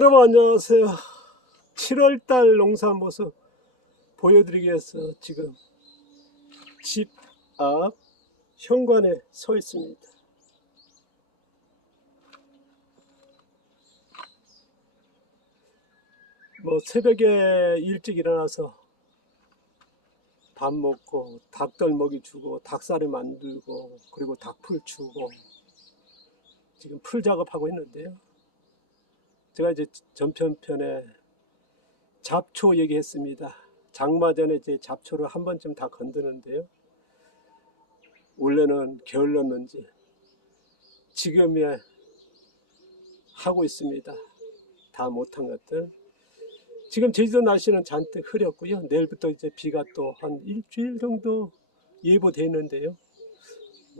여러분 안녕하세요. 7월달 농사 모습 보여드리기 위해서 지금 집 앞 현관에 서 있습니다. 새벽에 일찍 일어나서 밥 먹고 닭들 먹이 주고 닭살이 만들고 그리고 닭풀 주고 지금 풀 작업하고 있는데요. 제가 이제 전편편에 잡초 얘기했습니다. 장마 전에 이제 잡초를 한 번쯤 다 건드는데요. 원래는 게을렀는지 지금에 하고 있습니다. 다 못한 것들. 지금 제주도 날씨는 잔뜩 흐렸고요. 내일부터 이제 비가 또 한 일주일 정도 예보되어 있는데요.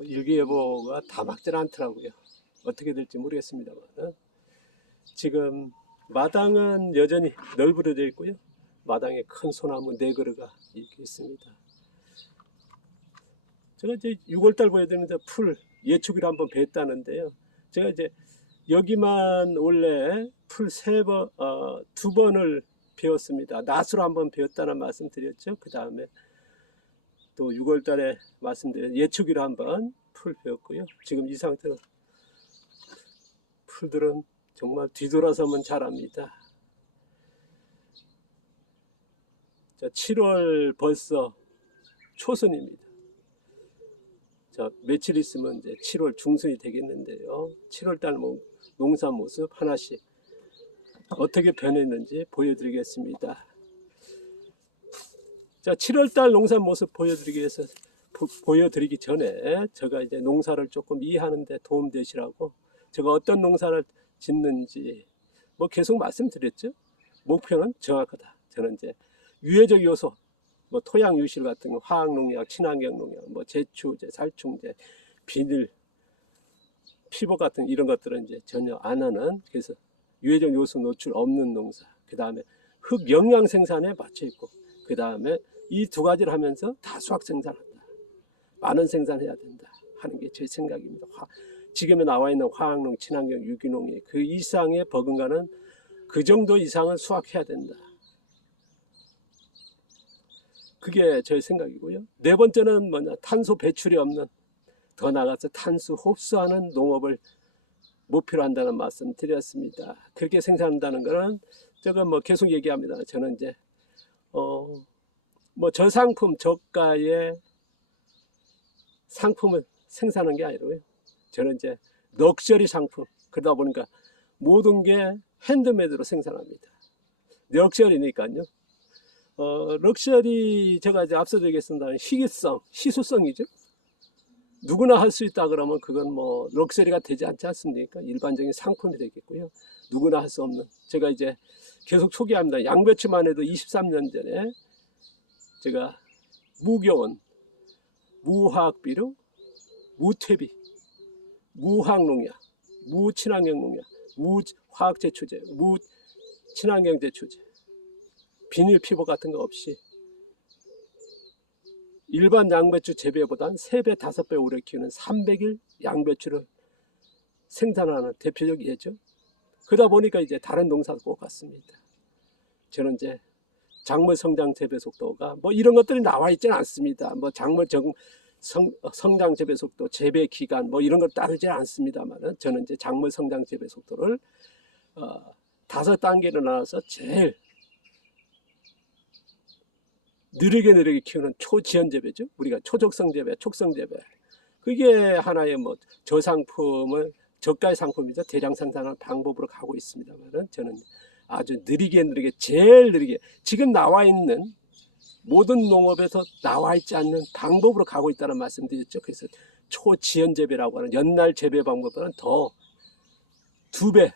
일기예보가 다 막질 않더라고요. 어떻게 될지 모르겠습니다만 지금 마당은 여전히 널브러져 있고요. 마당에 큰 소나무 4그루가 이렇게 있습니다. 제가 이제 6월달 보여드리는데 풀 예초기를 한번 뵀다는데요. 제가 이제 여기만 원래 풀 2번을 베었습니다. 낫으로 한번 베었다는 말씀 드렸죠. 그 다음에 또 6월달에 말씀드린 예초기로 한번 풀 베었고요. 지금 이 상태로 풀들은 정말 뒤돌아서면 자랍니다. 자, 7월 벌써 초순입니다. 자, 며칠 있으면 이제 7월 중순이 되겠는데요. 7월달 농사 모습 하나씩 어떻게 변했는지 보여드리겠습니다. 자, 7월달 농사 모습 보여드리기 전에 제가 이제 농사를 조금 이해하는데 도움 되시라고 제가 어떤 농사를 짓는지 계속 말씀드렸죠. 목표는 정확하다. 저는 이제 유해적 요소, 토양 유실 같은 거, 화학농약, 친환경 농약, 제초제, 살충제, 비닐, 피복 같은 이런 것들은 이제 전혀 안 하는, 그래서 유해적 요소 노출 없는 농사, 그 다음에 흙 영양 생산에 맞춰 있고, 그 다음에 이 2가지를 하면서 다수확 생산한다, 많은 생산해야 된다 하는 게 제 생각입니다. 지금에 나와 있는 화학농, 친환경, 유기농이 그 이상의 버금가는 그 정도 이상은 수확해야 된다. 그게 제 생각이고요. 4번째는 탄소 배출이 없는, 더 나아가서 탄소 흡수하는 농업을 목표로 한다는 말씀 드렸습니다. 그렇게 생산한다는 거는 제가 계속 얘기합니다. 저는 이제 저상품 저가의 상품을 생산하는 게 아니고요. 저는 이제 럭셔리 상품, 그러다 보니까 모든 게 핸드메이드로 생산합니다. 럭셔리니까요. 럭셔리, 제가 이제 앞서 얘기했습니다. 희귀성, 희소성이죠. 누구나 할 수 있다 그러면 그건 럭셔리가 되지 않지 않습니까? 일반적인 상품이 되겠고요. 누구나 할 수 없는, 제가 이제 계속 소개합니다. 양배추만 해도 23년 전에 제가 무교원, 무화학비료, 무퇴비, 무화학농약, 무친환경 농약, 무화학제초제, 무친환경 제초제, 비닐 피복 같은 거 없이 일반 양배추 재배보다는 3배, 5배 오래 키우는 300일 양배추를 생산하는 대표적 예죠. 그러다 보니까 이제 다른 농사도 꼭 같습니다. 저는 이제 작물 성장 재배 속도가 이런 것들이 나와 있지는 않습니다. 작물 성장 재배 속도, 재배 기간 이런 걸 따르지 않습니다만, 저는 이제 작물 성장 재배 속도를 5단계로 나눠서 제일 느리게 키우는 초지연 재배죠. 우리가 초적성 재배, 촉성 재배. 그게 하나의 저상품을 저가의 상품이죠. 대량 생산하는 방법으로 가고 있습니다만, 저는 아주 느리게 제일 느리게 지금 나와 있는 모든 농업에서 나와 있지 않는 방법으로 가고 있다는 말씀드렸죠. 그래서 초지연 재배라고 하는 연날 재배 방법보다는 더 2배,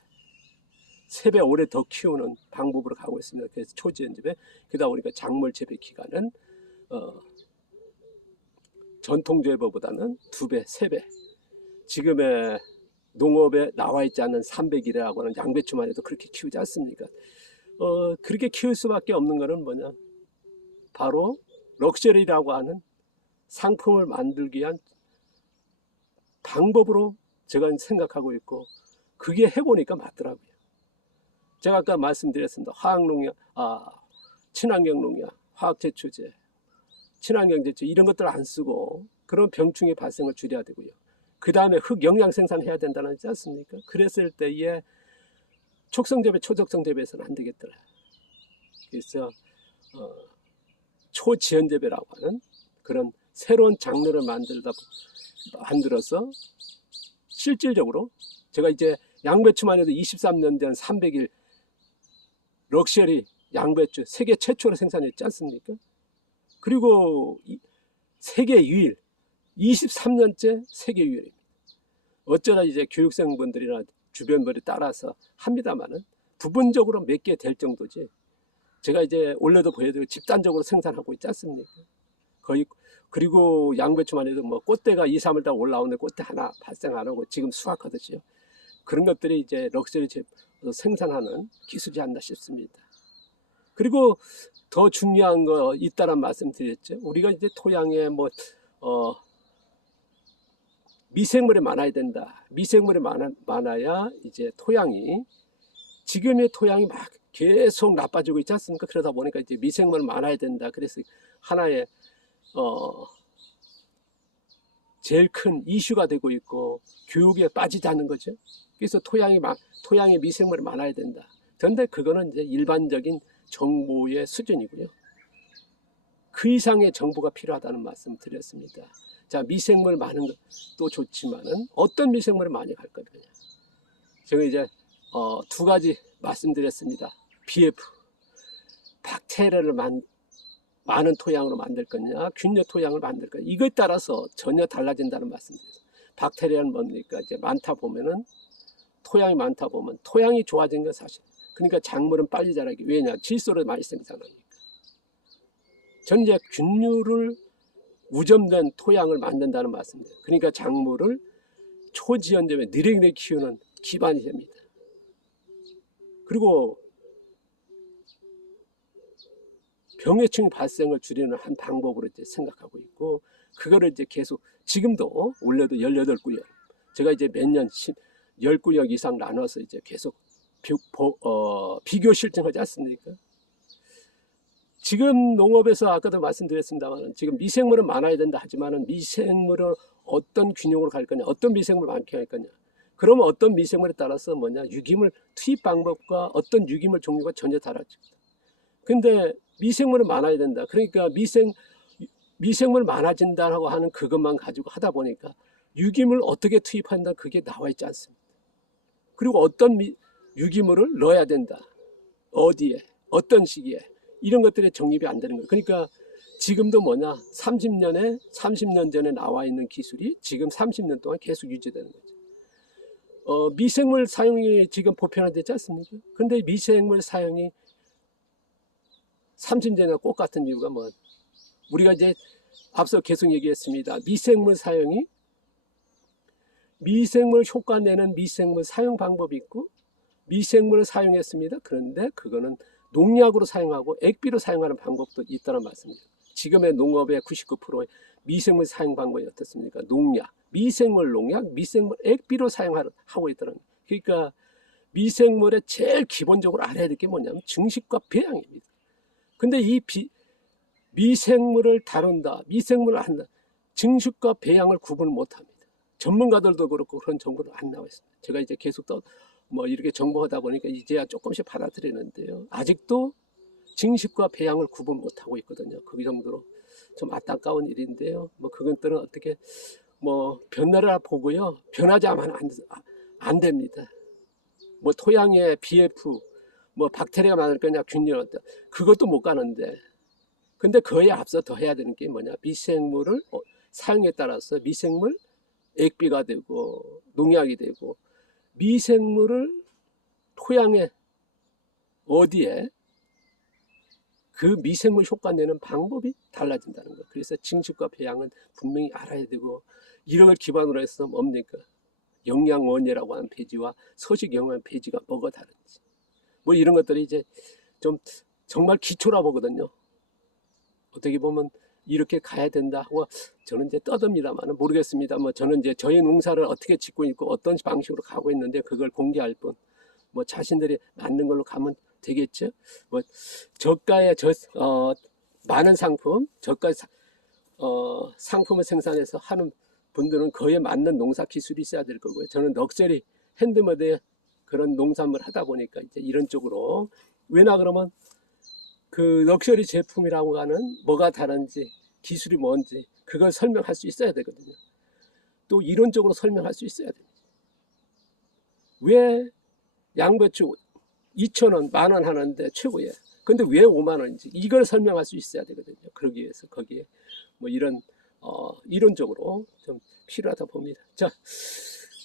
3배 오래 더 키우는 방법으로 가고 있습니다. 그래서 초지연 재배. 그러다 보니까 작물 재배 기간은 전통 재배보다는 2배, 3배. 지금의 농업에 나와 있지 않는 300일이라고 하는 양배추만 해도 그렇게 키우지 않습니까? 그렇게 키울 수밖에 없는 것은 뭐냐? 바로 럭셔리라고 하는 상품을 만들기 위한 방법으로 제가 생각하고 있고, 그게 해보니까 맞더라고요. 제가 아까 말씀드렸습니다. 화학농약, 친환경농약, 화학제초제, 친환경제초 이런 것들 안 쓰고 그런 병충해 발생을 줄여야 되고요. 그 다음에 흙 영양 생산해야 된다는 하지 않습니까? 그랬을 때에 촉성재배, 초적성재배에서는 안 되겠더라. 그래서 초지연재배라고 하는 그런 새로운 장르를 만들어서 실질적으로 제가 이제 양배추만 해도 23년 전 300일 럭셔리 양배추 세계 최초로 생산했지 않습니까? 그리고 세계 유일 23년째 세계 유일입니다. 어쩌다 이제 교육생분들이나 주변분들이 따라서 합니다만은 부분적으로 몇 개 될 정도지. 제가 이제 원래도 보여드리고 집단적으로 생산하고 있지 않습니까? 거의 그리고 양배추만 해도 뭐 꽃대가 2, 3월 달 올라오는데 꽃대 하나 발생 안 하고 지금 수확하듯이요. 그런 것들이 이제 럭셔리 생산하는 기술이 않나 싶습니다. 그리고 더 중요한 거 있다란 말씀드렸죠. 우리가 이제 토양에 미생물이 많아야 된다. 미생물이 많아야 이제 토양이 지금의 토양이 막 계속 나빠지고 있지 않습니까? 그러다 보니까 이제 미생물이 많아야 된다. 그래서 하나의 제일 큰 이슈가 되고 있고 교육에 빠지지 않는 거죠. 그래서 토양에 미생물이 많아야 된다. 그런데 그거는 이제 일반적인 정보의 수준이고요. 그 이상의 정보가 필요하다는 말씀 드렸습니다. 자, 미생물 많은 것도 좋지만은 어떤 미생물이 많이 갈 거냐. 제가 이제 두 가지 말씀드렸습니다. BF, 박테리아를 많은 토양으로 만들 거냐, 균열 토양을 만들 거냐. 이거에 따라서 전혀 달라진다는 말씀드렸습니다. 박테리아는 뭡니까? 이제 많다 보면은 토양이 많다 보면 토양이 좋아진 건 사실. 그러니까 작물은 빨리 자라기. 왜냐? 질소를 많이 생산하니까. 전 이제 균류를 우점된 토양을 만든다는 말씀입니다. 그러니까 작물을 초지연점에 느리게 키우는 기반이 됩니다. 그리고 병해충 발생을 줄이는 한 방법으로 이제 생각하고 있고, 그거를 이제 계속 지금도 원래도 18구역, 제가 이제 몇 년 10구역 이상 나눠서 이제 계속 비교 실증하지 않습니까? 지금 농업에서 아까도 말씀드렸습니다만 지금 미생물은 많아야 된다 하지만은 미생물을 어떤 균형으로 갈 거냐, 어떤 미생물을 많게 할 거냐. 그러면 어떤 미생물에 따라서 유기물 투입 방법과 어떤 유기물 종류가 전혀 달라집니다. 근데 미생물은 많아야 된다. 그러니까 미생물 많아진다라고 하는 그것만 가지고 하다 보니까 유기물 어떻게 투입한다 그게 나와 있지 않습니다. 그리고 어떤 유기물을 넣어야 된다. 어디에, 어떤 시기에. 이런 것들이 정립이 안 되는 거예요. 그러니까 지금도 30년 전에 나와 있는 기술이 지금 30년 동안 계속 유지되는 거죠. 미생물 사용이 지금 보편화되지 않습니까? 근데 미생물 사용이 30년 전에 꽃 같은 이유가 우리가 이제 앞서 계속 얘기했습니다. 미생물 사용이 미생물 효과 내는 미생물 사용 방법이 있고 미생물을 사용했습니다. 그런데 그거는 농약으로 사용하고 액비로 사용하는 방법도 있다는 말씀입니다. 지금의 농업의 99%의 미생물 사용 방법이 어떻습니까? 농약, 미생물 농약, 미생물 액비로 사용하고 있다는 거예요. 그러니까 미생물의 제일 기본적으로 알아야 될 게 뭐냐면 증식과 배양입니다. 근데 이 미생물을 다룬다, 미생물을 한다, 증식과 배양을 구분을 못합니다. 전문가들도 그렇고 그런 정보는 안 나와 있습니다. 제가 이제 계속 이렇게 정보하다 보니까 이제야 조금씩 받아들이는데요. 아직도 증식과 배양을 구분 못하고 있거든요. 그 정도로 좀 안타까운 일인데요. 그것들은 어떻게 변화를 보고요. 변하지 않으면 안 됩니다. 토양에 BF, 박테리아가 많을 거냐, 균열 어때? 그것도 못 가는데. 근데 그에 앞서 더 해야 되는 게 미생물을 사용에 따라서 미생물 액비가 되고 농약이 되고 미생물을 토양에 어디에 그 미생물 효과 내는 방법이 달라진다는 거예요. 그래서 증식과 배양은 분명히 알아야 되고 이런 걸 기반으로 해서 뭡니까? 영양원이라고 하는 배지와 서식 영양 배지가 뭐가 다른지 이런 것들이 이제 좀 정말 기초라 보거든요. 어떻게 보면 이렇게 가야 된다 하고 저는 이제 떠듭니다만 모르겠습니다. 저는 이제 저희 농사를 어떻게 짓고 있고 어떤 방식으로 가고 있는데 그걸 공개할 뿐 뭐 자신들이 맞는 걸로 가면 되겠죠. 뭐 저가의 많은 상품, 저가 상품을 생산해서 하는 분들은 그에 맞는 농사 기술이 있어야 될 거고요. 저는 럭셔리 핸드메드의 그런 농산물 하다 보니까 이제 이런 쪽으로, 왜냐 그러면 그 럭셔리 제품이라고 하는 뭐가 다른지, 기술이 뭔지 그걸 설명할 수 있어야 되거든요. 또 이론적으로 설명할 수 있어야 됩니다. 왜 양배추 2,000원, 10,000원 하는데 최고예요. 근데 왜 5만 원인지 이걸 설명할 수 있어야 되거든요. 그러기 위해서 거기에 뭐 이런 이론적으로 좀 필요하다 봅니다. 자,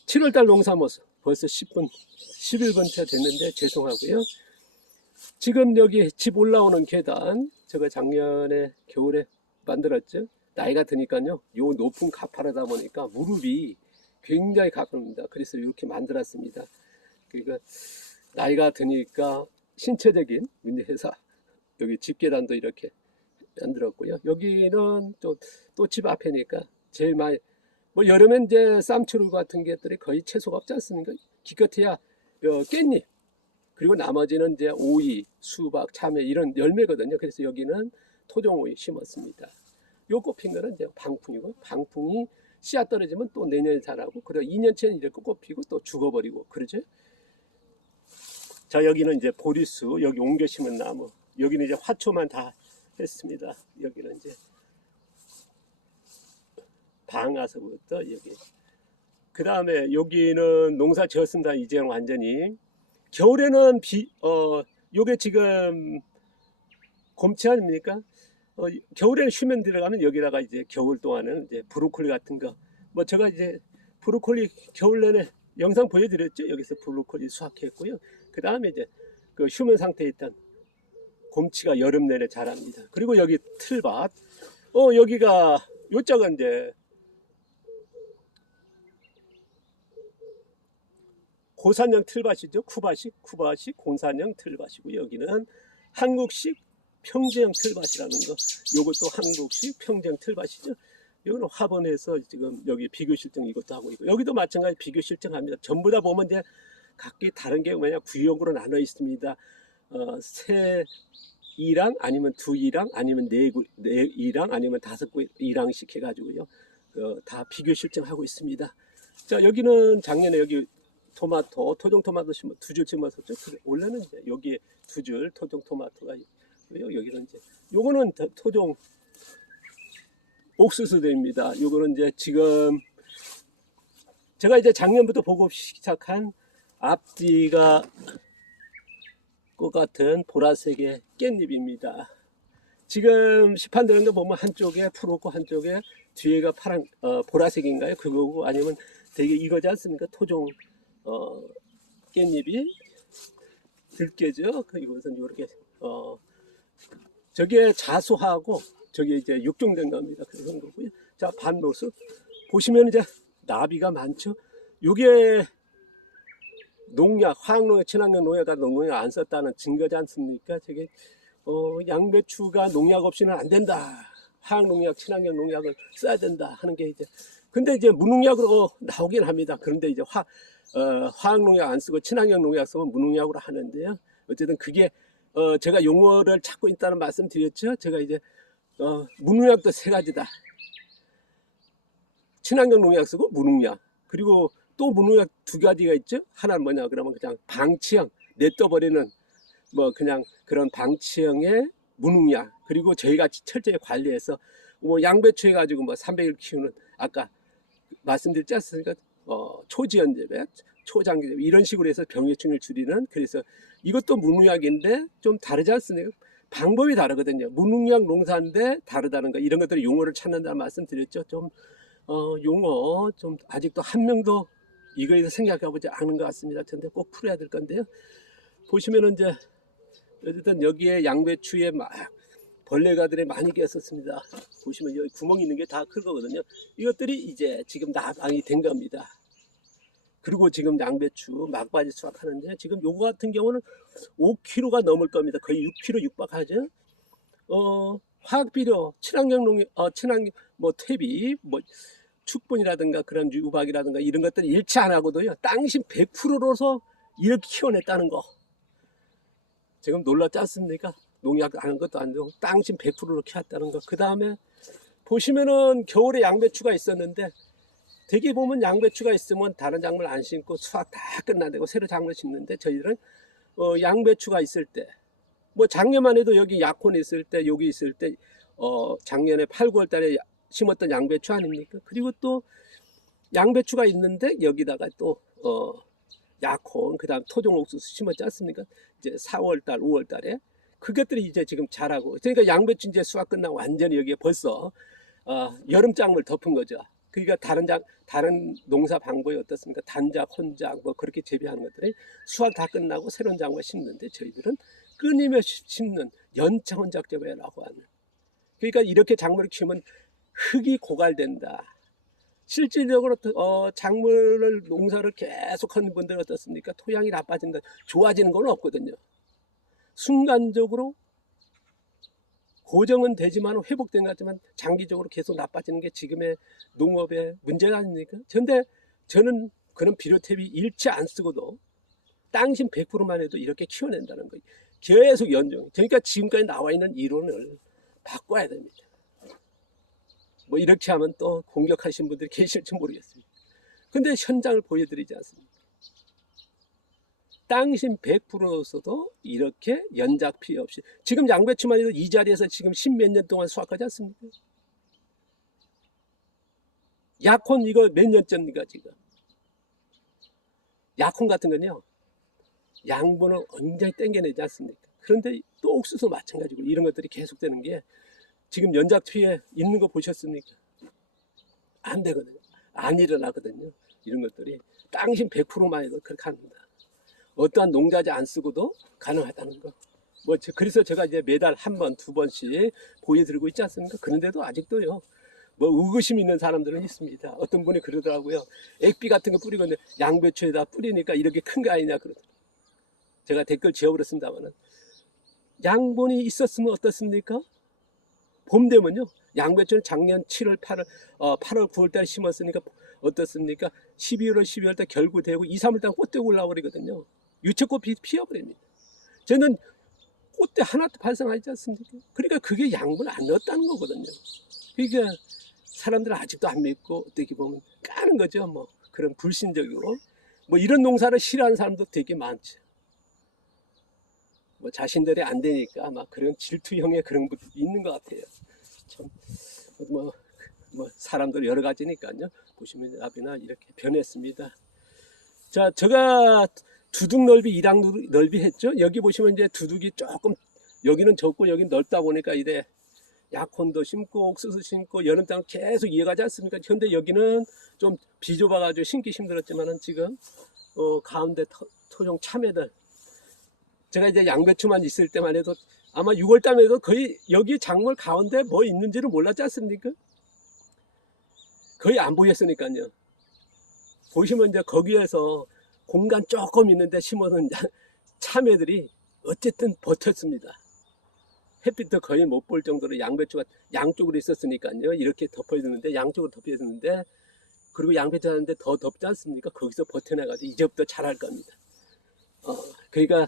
7월달 농사 모습 벌써 11분째 됐는데 죄송하고요. 지금 여기 집 올라오는 계단 제가 작년에 겨울에 만들었죠. 나이가 드니까요, 요 높은 가파르다 보니까 무릎이 굉장히 가쁩니다. 그래서 이렇게 만들었습니다. 그러니까 나이가 드니까 신체적인 문제에서 여기 집계단도 이렇게 만들었고요. 여기는 또 집 앞이니까 제일 많이, 뭐 여름엔 이제 쌈추루 같은 것들이 거의 채소가 없지 않습니까? 기껏해야 깻잎, 그리고 나머지는 이제 오이, 수박, 참외 이런 열매거든요. 그래서 여기는 토종오이 심었습니다. 요 꽃핀 거는 이제 방풍이고, 방풍이 씨앗 떨어지면 또 내년에 자라고, 그리고 2년째는 이렇게 꽃피고 또 죽어버리고 그러죠. 자, 여기는 이제 보리수, 여기 옮겨 심은 나무, 여기는 이제 화초만 다 했습니다. 여기는 이제 방아서부터 여기. 그 다음에 여기는 농사 지었습니다. 이제 완전히. 겨울에는 요게 지금 곰치 아닙니까? 겨울에는 쉬면 들어가면 여기다가 이제 겨울 동안은 이제 브로콜리 같은 거, 뭐 제가 이제 브로콜리 겨울 내내 영상 보여드렸죠. 여기서 브로콜리 수확했고요. 그 다음에 이제 그 휴면 상태에 있던 곰치가 여름 내내 자랍니다. 그리고 여기 틀밭, 여기가 요자가 이제 고산형 틀밭이죠. 쿠바식 고산형 틀밭이고, 여기는 한국식 평지형 틀밭이라는 거, 요것도 한국식 평지형 틀밭이죠. 여기는 화분에서 지금 여기 비교 실증 이것도 하고 있고, 여기도 마찬가지 비교 실증합니다. 전부 다 보면 이제 각기 다른 게 뭐냐, 구역으로 나눠 있습니다. 세 이랑 아니면 두 이랑 아니면 네 이랑 아니면 5이랑씩 해가지고요. 다 비교 실증하고 있습니다. 자, 여기는 작년에 여기 토마토, 토종 토마토 심어 2줄 심었었죠. 원래는 이제 여기에 2줄 토종 토마토가 있고요. 여기는 이제 요거는 토종 옥수수들입니다. 요거는 이제 지금 제가 이제 작년부터 보고 시작한 앞뒤가 똑같은 보라색의 깻잎입니다. 지금 시판되는 거 보면 한쪽에 푸르고 한쪽에 뒤에가 파란 보라색인가요? 그거고, 아니면 되게 이거지 않습니까? 토종 깻잎이 들깨죠. 이것은 이렇게 저게 자수하고 저게 이제 육종된 겁니다. 그런 거고요. 자, 반모습 보시면 이제 나비가 많죠. 요게 농약, 화학농약, 친환경 농약과 농약 안 썼다는 증거지 않습니까? 저게 양배추가 농약 없이는 안 된다. 화학농약, 친환경 농약을 써야 된다 하는 게 이제, 근데 이제 무농약으로 나오긴 합니다. 그런데 이제 화학농약 안 쓰고 친환경 농약 쓰면 무농약으로 하는데요. 어쨌든 그게 제가 용어를 찾고 있다는 말씀 드렸죠. 제가 이제 무농약도 3가지다. 친환경 농약 쓰고 무농약, 그리고 또 무농약 2가지가 있죠. 하나는 뭐냐 그러면 그냥 방치형, 냅둬버리는 뭐 그냥 그런 방치형의 무농약, 그리고 저희가 철저히 관리해서 뭐 양배추 해가지고 뭐 300일 키우는, 아까 말씀드렸지 않습니까? 초지연 재배, 초장기 재배 이런 식으로 해서 병해충을 줄이는, 그래서 이것도 무농약인데 좀 다르지 않습니까? 방법이 다르거든요. 무농약 농사인데 다르다는 거, 이런 것들을 용어를 찾는다는 말씀 드렸죠. 좀 용어 좀 아직도 한 명도 이거에 대해서 생각해보지 않은 것 같습니다. 근데 꼭 풀어야 될 건데요. 보시면은 이제 어쨌든 여기에 양배추에 막 벌레가들이 많이 꼈었습니다. 보시면 여기 구멍 있는 게 다 클 거거든요. 이것들이 이제 지금 나방이 된 겁니다. 그리고 지금 양배추 막바지 수확하는데, 지금 요거 같은 경우는 5kg가 넘을 겁니다. 거의 6kg 육박하죠. 화학비료, 친환경 농약, 친환경 뭐 퇴비, 뭐 축분이라든가 그런 유박이라든가 이런 것들을 일치 안 하고도요, 땅신 100%로서 이렇게 키워냈다는 거. 지금 놀랍지 않습니까? 농약 안 한 것도 아니고 땅심 100%로 키웠다는 거. 그 다음에 보시면은 겨울에 양배추가 있었는데 대개 보면 양배추가 있으면 다른 작물 안 심고 수확 다 끝나고 새로 작물 심는데 저희들은 양배추가 있을 때 뭐 작년만 해도 여기 약혼이 있을 때 여기 있을 때 작년에 8, 9월 달에 심었던 양배추 아닙니까? 그리고 또 양배추가 있는데 여기다가 또 약혼 그다음 토종 옥수수 심었지 않습니까? 이제 4월 달, 5월 달에 그것들이 이제 지금 자라고 그러니까 양배추 이제 수확 끝나고 완전히 여기에 벌써 여름 작물 덮은 거죠. 그러니까 다른 농사 방법이 어떻습니까? 단작, 혼작 뭐 그렇게 재배하는 것들이 수확 다 끝나고 새로운 작물 심는데 저희들은 끊임없이 심는 연차 혼작 재배라고 하는. 그러니까 이렇게 작물을 키우면 흙이 고갈된다. 실질적으로 작물을 농사를 계속 하는 분들은 어떻습니까? 토양이 나빠진다. 좋아지는 건 없거든요. 순간적으로 고정은 되지만 회복된 것 같지만 장기적으로 계속 나빠지는 게 지금의 농업의 문제가 아닙니까? 그런데 저는 그런 비료탭이 잃지 안 쓰고도 땅심 100%만 해도 이렇게 키워낸다는 거예요. 계속 연종. 그러니까 지금까지 나와 있는 이론을 바꿔야 됩니다. 뭐 이렇게 하면 또 공격하신 분들이 계실지 모르겠습니다. 근데 현장을 보여드리지 않습니다. 땅심 100%로서도 이렇게 연작 피해 없이 지금 양배추만 해도 이 자리에서 지금 10몇 년 동안 수확하지 않습니까? 약혼 이거 몇 년째입니까 지금? 약혼 같은 건요 양분을 굉장히 땡겨내지 않습니까? 그런데 또 옥수수 마찬가지고 이런 것들이 계속되는 게 지금 연작 피해 있는 거 보셨습니까? 안 되거든요. 안 일어나거든요. 이런 것들이 땅심 100%만 해도 그렇게 합니다. 어떠한 농자재 안 쓰고도 가능하다는 거. 뭐 그래서 제가 이제 매달 한 번, 두 번씩 보여드리고 있지 않습니까? 그런데도 아직도요. 뭐 의구심 있는 사람들은 있습니다. 어떤 분이 그러더라고요. 액비 같은 거 뿌리고 있는데 양배추에다 뿌리니까 이렇게 큰 거 아니냐 그러더라고요. 제가 댓글 지어버렸습니다만은 양분이 있었으면 어떻습니까? 봄 되면요. 양배추는 작년 7월, 8월, 9월 달 심었으니까 어떻습니까? 12월, 12월 달 결구되고 2, 3월 달 꽃대고 올라버리거든요. 유채꽃 피어버립니다. 저는 꽃대 하나도 발생하지 않습니까? 그러니까 그게 양분 안 넣었다는 거거든요. 그러니까 사람들은 아직도 안 믿고 어떻게 보면 까는 거죠. 뭐 그런 불신적이고 뭐 이런 농사를 싫어하는 사람도 되게 많죠. 뭐 자신들이 안 되니까 막 그런 질투형의 그런 것도 있는 것 같아요. 참 뭐 사람들 여러 가지니까요. 보시면 앞이나 이렇게 변했습니다. 자, 제가 두둑 넓이, 이랑 넓이 했죠. 여기 보시면 이제 두둑이 조금 여기는 적고 여기는 넓다 보니까 이제 약혼도 심고 옥수수 심고 여름 땅 계속 이어가지 않습니까? 현대 여기는 좀 비좁아가지고 심기 힘들었지만은 지금 가운데 토종 참외들 제가 이제 양배추만 있을 때만 해도 아마 6월 달만 해도 거의 여기 작물 가운데 뭐 있는지를 몰랐지 않습니까? 거의 안 보였으니까요. 보시면 이제 거기에서 공간 조금 있는데 심어놓은 참외들이 어쨌든 버텼습니다. 햇빛도 거의 못 볼 정도로 양배추가 양쪽으로 있었으니까요. 이렇게 덮어주는데 양쪽으로 덮여주는데 그리고 양배추 하는데 더 덥지 않습니까? 거기서 버텨나가지고 이제부터 잘할 겁니다. 그러니까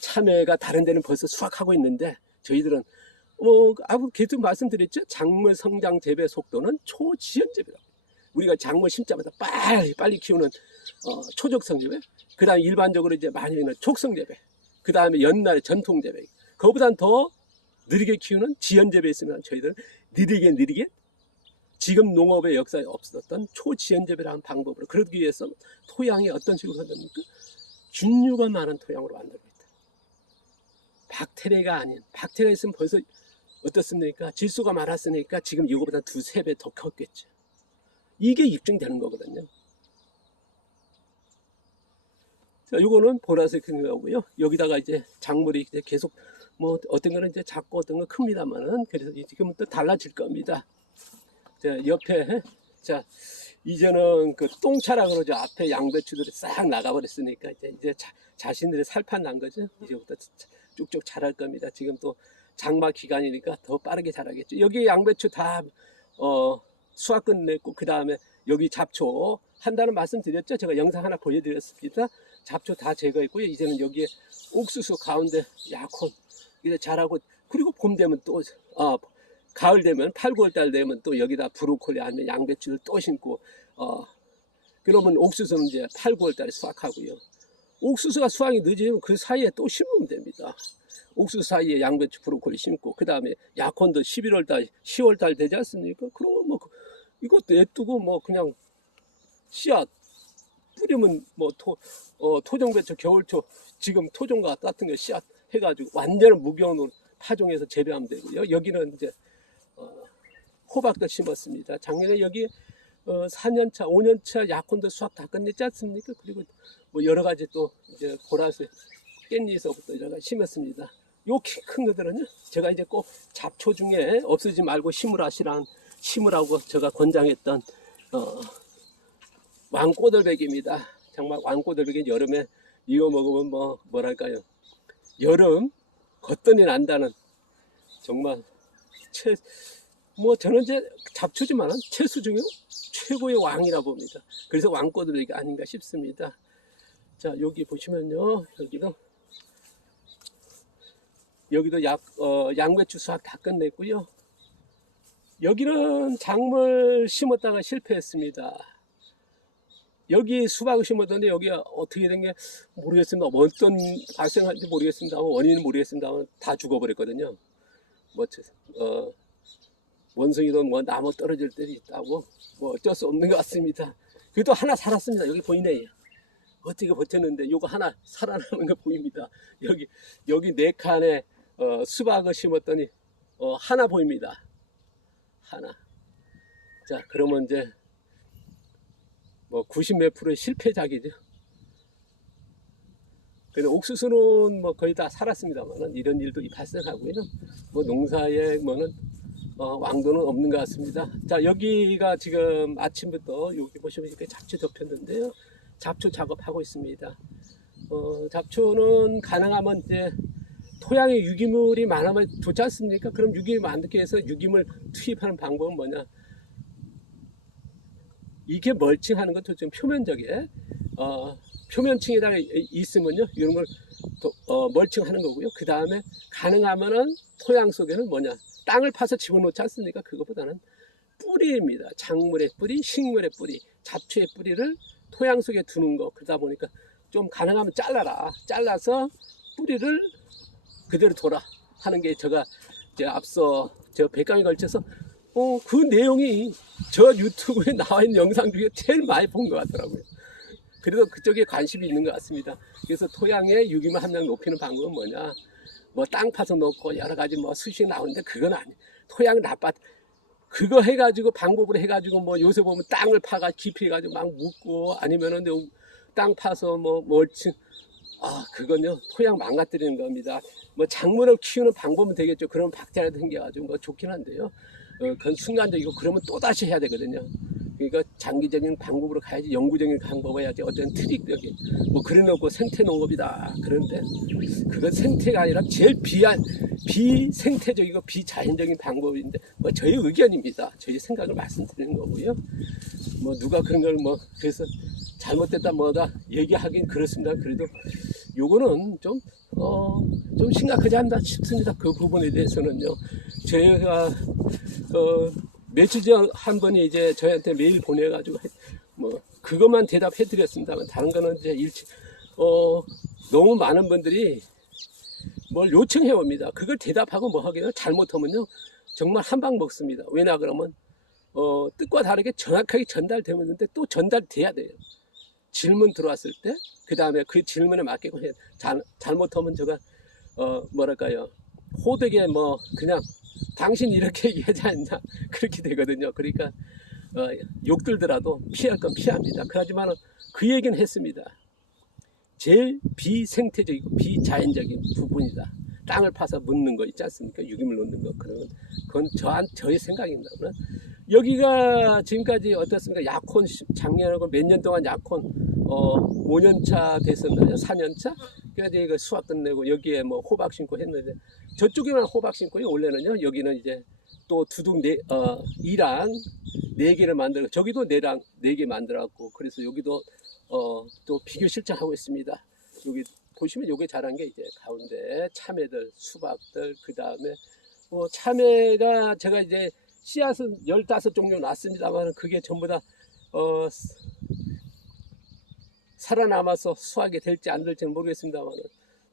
참외가 다른 데는 벌써 수확하고 있는데 저희들은 계속 말씀드렸죠. 작물 성장 재배 속도는 초지연 재배라고. 우리가 작물 심자마자 빨리 키우는 초적성 재배. 그 다음에 일반적으로 이제 많이 하는 촉성 재배. 그 다음에 연날 전통 재배. 그거보단 더 느리게 키우는 지연 재배 있으면 저희들은 느리게 지금 농업의 역사에 없었던 초지연 재배라는 방법으로 그러기 위해서 토양이 어떤 식으로 한답니까? 균류가 많은 토양으로 만들고 있다. 박테리아가 아닌 박테리아 있으면 벌써 어떻습니까? 질소가 많았으니까 지금 이거보다 2, 3배 더 컸겠죠. 이게 입증되는 거거든요. 자, 요거는 보라색인 거고요. 여기다가 이제 작물이 이제 계속 뭐 어떤 거는 이제 작고 어떤 건 큽니다만은 그래서 지금은 또 달라질 겁니다. 자, 옆에 자 이제는 그 똥차라 그러죠. 앞에 양배추들이 싹 나가버렸으니까 이제 자신들의 살판 난 거죠. 이제부터 쭉쭉 자랄 겁니다. 지금 또 장마 기간이니까 더 빠르게 자라겠죠. 여기 양배추 다 수확 끝냈고 그 다음에 여기 잡초 한다는 말씀 드렸죠. 제가 영상 하나 보여드렸습니다. 잡초 다 제거했고요. 이제는 여기에 옥수수 가운데 약혼 이제 자라고, 그리고 봄 되면 또 가을 되면 8, 9월 달 되면 또 여기다 브로콜리 아니면 양배추를 또 심고, 그러면 옥수수는 이제 8, 9월 달에 수확하고요. 옥수수가 수확이 늦으면 그 사이에 또 심으면 됩니다. 옥수수 사이에 양배추, 브로콜리 심고, 그 다음에 약혼도 11월 달, 10월 달 되지 않습니까? 그러면 뭐 이것도 냅두고 뭐 그냥 씨앗 뿌리면 뭐 토종배추, 겨울초, 지금 토종과 같은 거 씨앗 해가지고 완전 무경으로 파종해서 재배하면 되고요. 여기는 이제 호박도 심었습니다. 작년에 여기 4년차, 5년차 약혼도 수확 다 끝냈지 않습니까? 그리고 뭐 여러 가지 또 이제 보라색 깻잎서부터 여러 가지 심었습니다. 요 키 큰 것들은요, 제가 이제 꼭 잡초 중에 없애지 말고 심으라고 제가 권장했던 왕꼬들백입니다. 정말 왕꼬들백이 여름에 이거 먹으면 뭐랄까요, 여름 걷더니 난다는, 정말 저는 이제 잡초지만은 채소 중에 최고의 왕이라 봅니다. 그래서 왕꼬들백이 아닌가 싶습니다. 자, 여기 보시면요, 여기도 양배추 수확 다 끝냈고요. 여기는 작물 심었다가 실패했습니다. 여기 수박을 심었던데 여기가 어떻게 된 게 모르겠습니다. 어떤 발생한지 모르겠습니다. 원인은 모르겠습니다. 다 죽어버렸거든요. 원숭이도 나무 떨어질 때도 있다고, 어쩔 수 없는 것 같습니다. 그래도 하나 살았습니다. 여기 보이네요. 어떻게 버텼는데 요거 하나 살아남은 거 보입니다. 여기 4칸에 수박을 심었더니 하나 보입니다. 하나. 자, 그러면 이제 90몇 프로의 실패작이죠. 그래서 옥수수는 거의 다 살았습니다만 이런 일도 발생하고요. 농사에 왕도는 없는 것 같습니다. 자, 여기가 지금 아침부터 여기 보시면 이렇게 잡초 덮였는데요. 잡초 작업하고 있습니다. 잡초는 가능하면 이제 토양에 유기물이 많으면 좋지 않습니까? 그럼 유기물 많게 해서 유기물 투입하는 방법은 뭐냐? 이게 멀칭하는 것도 좀 표면적에, 표면층에다가 있으면요, 이런 걸 멀칭하는 거고요. 그 다음에 가능하면은 토양 속에는 땅을 파서 집어넣지 않습니까? 그것보다는 뿌리입니다. 작물의 뿌리, 식물의 뿌리, 잡초의 뿌리를 토양 속에 두는 거. 그러다 보니까 좀 가능하면 잘라서 뿌리를 그대로 둬라 하는 게 제가 앞서 100강에 걸쳐서 그 내용이 저 유튜브에 나와 있는 영상 중에 제일 많이 본 것 같더라고요. 그래서 그쪽에 관심이 있는 것 같습니다. 그래서 토양의 유기물 함량 높이는 방법은 뭐냐? 땅 파서 넣고 여러 가지 수식 나오는데 그건 아니에요. 토양 그거 해가지고 방법으로 해가지고 요새 보면 땅을 파가 깊이 해가지고 막 묻고 아니면은 땅 파서 멀칭, 그건요 토양 망가뜨리는 겁니다. 작물을 키우는 방법은 되겠죠. 그러면 박자라도 생겨가지고 좋긴 한데요. 그건 순간적이고 그러면 또 다시 해야 되거든요. 그러니까 장기적인 방법으로 가야지, 영구적인 방법을 해야지. 어떤 트릭적인 그래놓고 생태 농업이다. 그런데 그건 생태가 아니라 제일 비생태적이고 비자연적인 방법인데 저희 의견입니다. 저희 생각을 말씀드리는 거고요. 누가 그런 걸 그래서 잘못됐다 뭐다 얘기하긴 그렇습니다. 그래도 요거는 좀 심각하지 않나 싶습니다. 그 부분에 대해서는요. 제가 며칠 전 한 분이 이제 저희한테 메일 보내가지고 그것만 대답해 드렸습니다만 다른 거는 이제 너무 많은 분들이 뭘 요청해 옵니다. 그걸 대답하고 하기는 잘못하면요 정말 한 방 먹습니다. 왜냐 그러면 뜻과 다르게 정확하게 전달되는데 또 전달돼야 돼요. 질문 들어왔을 때 그 다음에 그 질문에 맞게 해야. 잘못하면 제가 뭐랄까요, 호되게 그냥 당신 이렇게 얘기하지 않냐 그렇게 되거든요. 그러니까 욕 들더라도 피할 건 피합니다. 그렇지만 그 얘기는 했습니다. 제일 비생태적이고 비자연적인 부분이다. 땅을 파서 묻는 거 있지 않습니까? 유기물 넣는 거. 그건 저의 생각입니다. 여기가 지금까지 어떻습니까? 약혼 작년하고 몇 년 동안 약혼 5년차 됐었나요? 4년차? 그래가지고 이거 수확 끝내고 여기에 호박 심고 했는데 저쪽에만 호박 심고요. 원래는요. 여기는 이제 또 두둑 2랑 4개를 만들고 저기도 4개 만들었고 그래서 여기도 또 비교 실장하고 있습니다. 여기 보시면 요게 자란 게 이제 가운데 참외들, 수박들, 그 다음에 참외가 제가 이제 씨앗은 15종류 났습니다만 그게 전부 다 살아남아서 수확이 될지 안 될지는 모르겠습니다만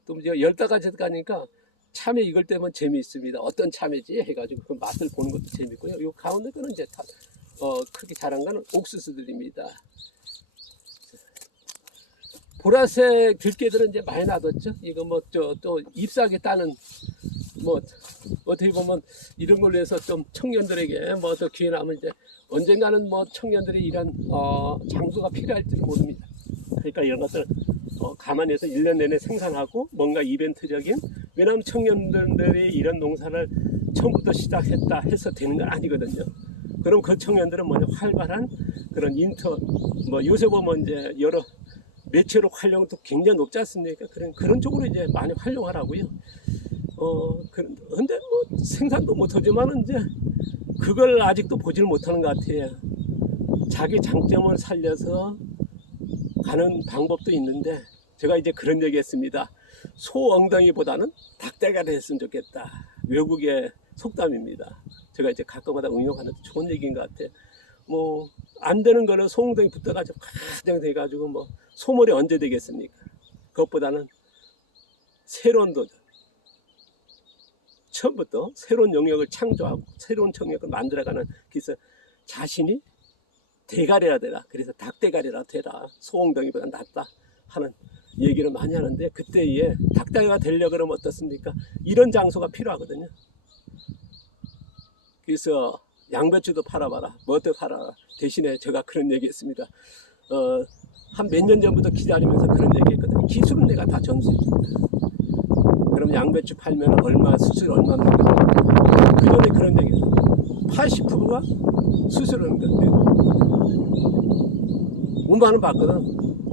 또 이제 15가지 가니까 참외 이걸 때면 재미있습니다. 어떤 참외지 해가지고 그 맛을 보는 것도 재밌고요. 요 가운데 거는 이제 다 크게 자란 거는 옥수수들입니다. 보라색 들깨들은 이제 많이 놔뒀죠. 이거 뭐 또 잎사귀 따는 뭐 어떻게 보면 이런 걸로 해서 좀 청년들에게 뭐 더 기회 남은 이제 언젠가는 뭐 청년들이 이런 장소가 필요할지는 모릅니다. 그러니까 이런 것들 가만히 해서 1년 내내 생산하고 뭔가 이벤트적인, 왜냐하면 청년들이 이런 농사를 처음부터 시작했다 해서 되는 건 아니거든요. 그럼 그 청년들은 뭐냐, 활발한 그런 뭐 요새 보면 이제 여러 매체로 활용도 굉장히 높지 않습니까? 그런 쪽으로 이제 많이 활용하라고요. 근데 뭐 생산도 못하지만은 이제 그걸 아직도 보지를 못하는 것 같아요. 자기 장점을 살려서 가는 방법도 있는데, 제가 이제 그런 얘기 했습니다. 소 엉덩이보다는 닭대가리 했으면 좋겠다. 외국의 속담입니다. 제가 이제 가끔마다 응용하는 좋은 얘기인 것 같아요. 뭐 안 되는 거는 소 엉덩이 붙어가지고 가장 돼가지고 뭐 소몰이 언제 되겠습니까? 그것보다는 새로운 도전, 처음부터 새로운 영역을 창조하고 새로운 영역을 만들어가는, 그래서 자신이 대가리라 되라, 그래서 닭대가리라 되라, 소엉덩이보다 낫다 하는 얘기를 많이 하는데, 그때에 닭대가리가 되려고 그러면 어떻습니까? 이런 장소가 필요하거든요. 그래서 양배추도 팔아봐라, 뭐도 팔아라. 대신에 제가 그런 얘기 했습니다. 한 몇 년 전부터 기다리면서 그런 얘기 했거든요. 기술은 내가 다 전수해줍니다. 그럼 양배추 팔면 얼마, 수수료 얼마 나올까? 그 전에 그런 얘기 했어요. 80%가 수수료는 건데 5만원 받거든.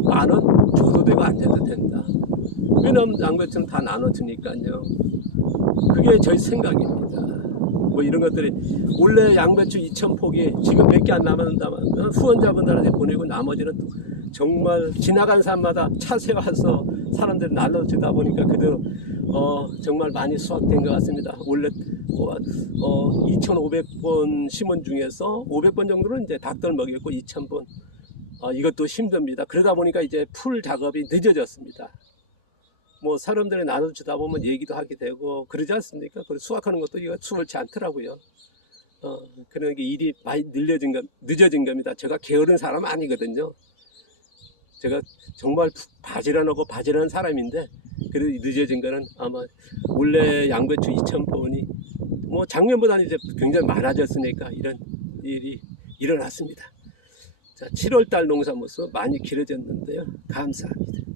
10,000원 줘도 되고 안 줘도 된다. 왜냐면 양배추는 다 나눠주니까요. 그게 저희 생각입니다. 뭐 이런 것들이, 원래 양배추 2,000포기 지금 몇 개 안 남았다만 후원자분들한테 보내고 나머지는 정말 지나간 사람마다 차 세워서 사람들이 나눠주다 보니까 그대로 정말 많이 수확된 것 같습니다. 원래 2,500번 심은 중에서 500번 정도는 이제 닭들 먹였고 2,000번 이것도 힘듭니다. 그러다 보니까 이제 풀 작업이 늦어졌습니다. 뭐 사람들이 나눠주다 보면 얘기도 하게 되고 그러지 않습니까? 그리고 수확하는 것도 이거 수월치 않더라고요. 그런 게 일이 많이 늦어진 겁니다. 제가 게으른 사람 아니거든요. 제가 정말 바지런하고 바지런한 사람인데, 그래도 늦어진 거는 아마 원래 양배추 2,000번이 뭐 작년보다는 이제 굉장히 많아졌으니까 이런 일이 일어났습니다. 자, 7월달 농사 모습 많이 길어졌는데요. 감사합니다.